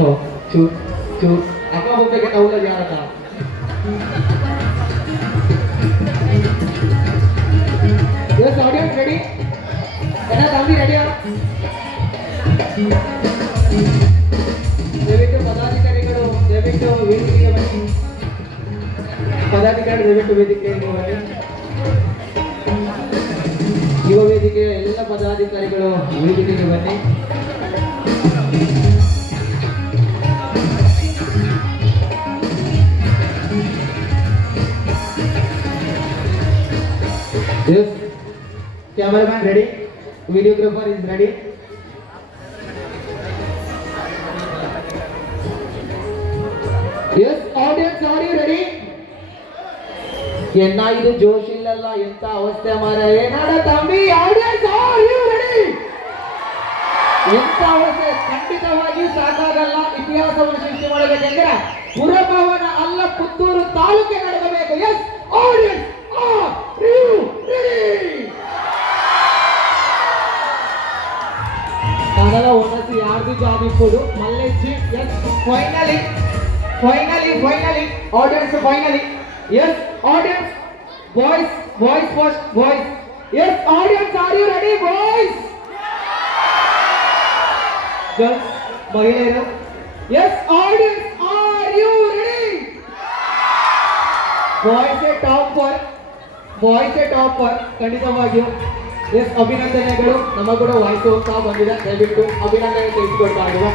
ಚೂರ್ ಚೂರ್ ಅಕ್ಕ ಹೋಗ್ಬೇಕು ತಗೊಳ್ಳೋದು ಯಾರಕ್ಕ ಎಸ್ ಆಡಿಯನ್ಸ್ ರೆಡಿ ಎಲ್ಲ ತಂದಿ ರೆಡಿಯಾ ದಯವಿಟ್ಟು ಪದಾಧಿಕಾರಿಗಳು ದಯವಿಟ್ಟು ವೇದಿಕೆಗೆ ಬನ್ನಿ ಪದಾಧಿಕಾರಿ ದಯವಿಟ್ಟು ವೇದಿಕೆಗೆ ಬನ್ನಿ ಯುವ ವೇದಿಕೆಯ ಎಲ್ಲ ಪದಾಧಿಕಾರಿಗಳು ವೇದಿಕೆಗೆ ಬನ್ನಿ Yes, cameraman ready, videographer is ready. Yes, audience, are you ready? ಎನ್ನ ಇದು ಜೋಶ್ ಇಲ್ಲಲ್ಲ ಎಂತ ಅವಸ್ಥೆ ಮಾರ ಏನಾಡ ತಮ್ಮಿ ಆಡಿಯನ್ಸ್ ಆರ್ ಯು ರೆಡಿ ಎಂತ ಅವಸ್ಥೆ ಖಂಡಿತವಾಗಿಯೂ ಸಾಕಾಗಲ್ಲ ಇತಿಹಾಸವನ್ನು ಸೃಷ್ಟಿ ಮಾಡಬೇಕೆಂದ್ರೆ ಪುರಭವನ ಅಲ್ಲ ಪುತ್ತೂರು ತಾಲೂಕೆ ನಡೆಯಬೇಕು yes audience are you ready Kannada ಒಣಸಿ ಯಾರ್ದು ಜಾಬ್ ಇಪ್ಪುದು ಮಲ್ಲೇಶಿ yes finally audience finally yes audience voice first voice yes audience are you ready boys girls mahilairu yes audience are you ready boys a top for ಖಂಡಿತವಾಗಿಯೂ yes ಅಭಿನಂದನೆಗಳು ನಮ್ಮ ಕೂಡ ವಾಯ್ಸ್ ಹೋಗ್ತಾ ಬಂದಿದೆ ದಯವಿಟ್ಟು ಅಭಿನಂದನೆ ತಿಳಿಸಿಕೊಡ್ತಾ ಇದ್ದೀವಿ